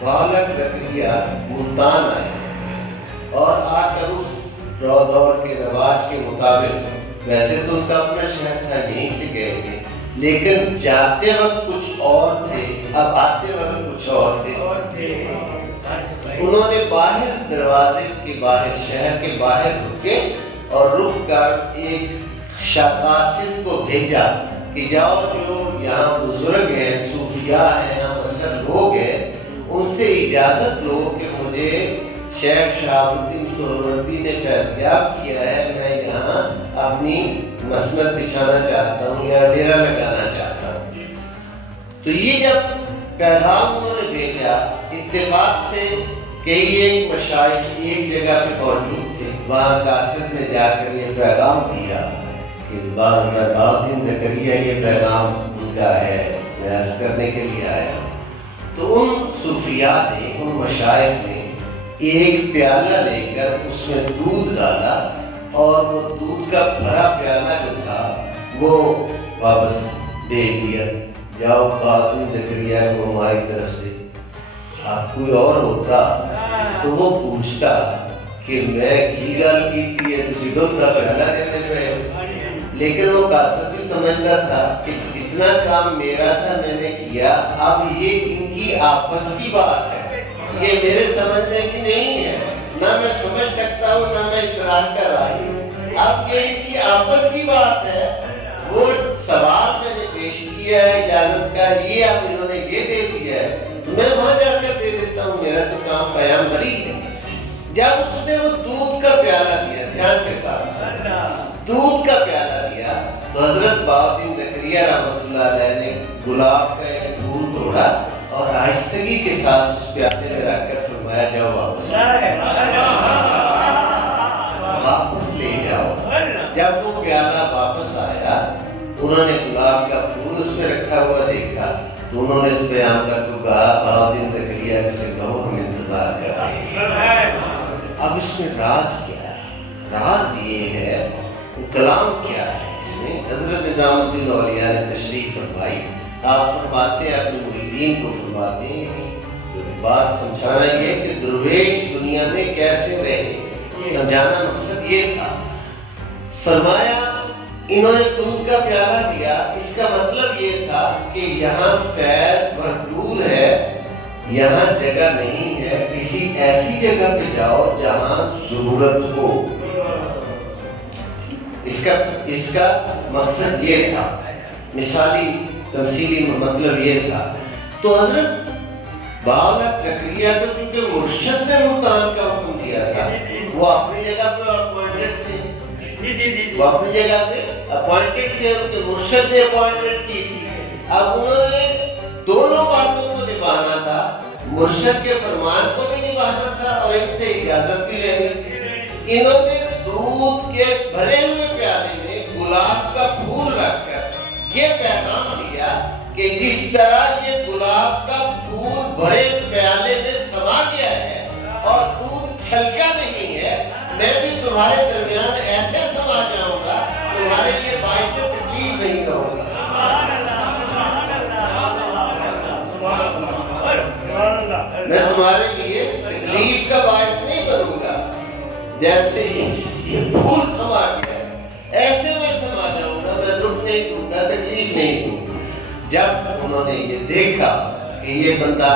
بالغ زکریا ملتان آئے اور آ کر اس دور کے رواج کے مطابق، ویسے تو ان کا اپنا شہر تھا، یہیں سے گئے تھے، لیکن جاتے وقت کچھ اور تھے، اب آتے وقت کچھ اور تھے۔ انہوں نے باہر دروازے کے باہر، شہر کے باہر رکے اور رک کر ایک قاصد کو بھیجا کہ جاؤ جو یہاں بزرگ ہیں، صوفیاء ہیں، یہاں مسلم لوگ ہیں، ان سے اجازت لو کہ مجھے شیخ شہاب الدین سہروردی نے فیضیاب کیا ہے، میں یہاں اپنی مسند بچھانا چاہتا ہوں یا ڈیرا لگانا چاہتا ہوں۔ تو یہ جب پیغام انہوں نے بھیجا، اتفاق سے کئی ایک مشائخ ایک جگہ پہ موجود تھے، وہاں قاصد نے جا کر یہ پیغام دیا کہ بہاؤالدین زکریا یہ پیغام ان کا ہے، میں عرض کرنے کے لیے آیا۔ تو ان صوفیاء نے، ان مشائخ نے ایک پیالہ لے کر اس میں دودھ ڈالا اور وہ دودھ کا بھرا پیالہ جو تھا وہ واپس دے دیا، جاؤ بہاؤالدین زکریا کو ہماری طرف سے۔ آپ کوئی اور ہوتا تو وہ پوچھتا کہ میں کی گل کی ہے تو دودھ کا پیالہ دیتے پہ، لیکن وہ قاصد بھی سمجھتا تھا کہ جتنا کام میرا تھا میں نے کیا، اب یہ ان کی آپس کی بات ہے، یہ میرے سمجھنے کی نہیں ہے، نہ میں سمجھ سکتا ہوں نہ میں اصلاح کا راہی ہوں، اب یہ ان کی آپس کی بات ہے۔ وہ سوال میں نے پیش کیا ہے اجازت کا، یہ اب انہوں نے یہ دے دیا ہے، میں وہاں جا کر دے دیتا ہوں، میرا تو کام قیام بری ہے۔ جب اس نے وہ دودھ کا پیالہ دیا، دھیان کے ساتھ دودھ کا پیالہ دیا، تو حضرت بہاؤالدین زکریا رحمۃ اللہ علیہ نے گلاب کا ایک پھول توڑا اور آہستگی کے ساتھ اس پیالے میں رکھ کر فرمایا جاؤ واپس لے جاؤ۔ جب وہ پیالہ واپس آیا، انہوں نے گلاب کا پھول اس میں رکھا ہوا دیکھا تو انہوں نے اس پیغمبر کو کہا بہاؤالدین زکریا سے کہو ہم انتظار کر رہے ہیں۔ اب اس میں راز کیا ہے؟ راز یہ ہے کلام کیا ہے اس میں۔ حضرت نظام الدین اولیاء نے تشریف فرمائی، آپ فرماتے ہیں اپنے مریدین کو فرماتے ہیں کہ بات سمجھانا یہ کہ درویش دنیا میں کیسے رہے، سمجھانا مقصد یہ تھا۔ فرمایا انہوں نے دودھ کا پیالہ دیا، اس کا مطلب یہ تھا کہ یہاں فیض بھرپور ہے، یہاں جگہ نہیں ہے، کسی ایسی جگہ پہ جاؤ جہاں ضرورت ہو۔ اس کا مقصد یہ تھا، مثالی تمثیلی مطلب یہ تھا۔ تو حضرت بالغ زکریا کو چونکہ مرشد نے ملتان کا حکم دیا تھا، وہ اپنی جگہ پہ اپوائنٹڈ تھے، وہ اپنی جگہ پہ اپوائنٹڈ تھے، ان کے مرشد نے اپوائنٹڈ کی تھی۔ اب انہوں نے دونوں باتوں کو نبھانا تھا، مرشد کے فرمان کو بھی نبھانا تھا اور ان سے اجازت بھی لینی تھی۔ انہوں نے دودھ کے بھرے ہوئے پیالے میں گلاب کا پھول رکھ کر یہ پیغام دیا کہ جس طرح یہ گلاب کا پھول بھرے پیالے میں سما گیا ہے اور دودھ چھلکا نہیں ہے، میں بھی تمہارے درمیان ایسے سما جاؤں گا، تمہارے لیے باعث تکلیف نہیں رہوں گا۔ میں تمہارے لیے تکلیف کا باعث نہیں بنوں گا، جیسے یہ پھول سما گیا ایسے میں سما جاؤں گا، میں دکھ نہیں دوں گا، تکلیف نہیں دوں گا۔ جب انہوں نے یہ دیکھا کہ یہ بندہ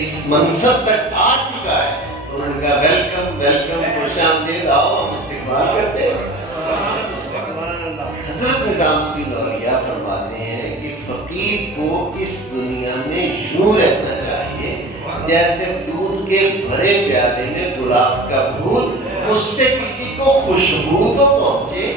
اس منصب تک آ چکا ہے تو انہوں نے کہا ویلکم ویلکم، خوش آمدید، آؤ ہم استقبال کرتے ہیں۔ حضرت نظام الدین اولیاء فرماتے ہیں کہ فقیر کو اس دنیا میں یوں رہنا چاہیے جیسے دودھ کے بھرے پیالے میں گلاب کا پھول، اس سے کسی کو خوشبو تو پہنچے،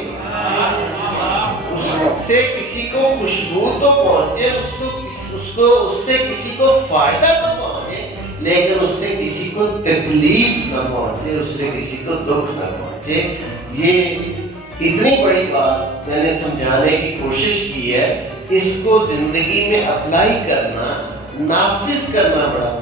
اس سے کسی کو خوشبو تو پہنچے، اس سے کسی کو فائدہ تو پہنچے، لیکن اس سے کسی کو تکلیف نہ پہنچے، اس سے کسی کو دکھ نہ پہنچے۔ یہ اتنی بڑی بات میں نے سمجھانے کی کوشش کی ہے، اس کو زندگی میں اپلائی کرنا، نافذ کرنا بڑا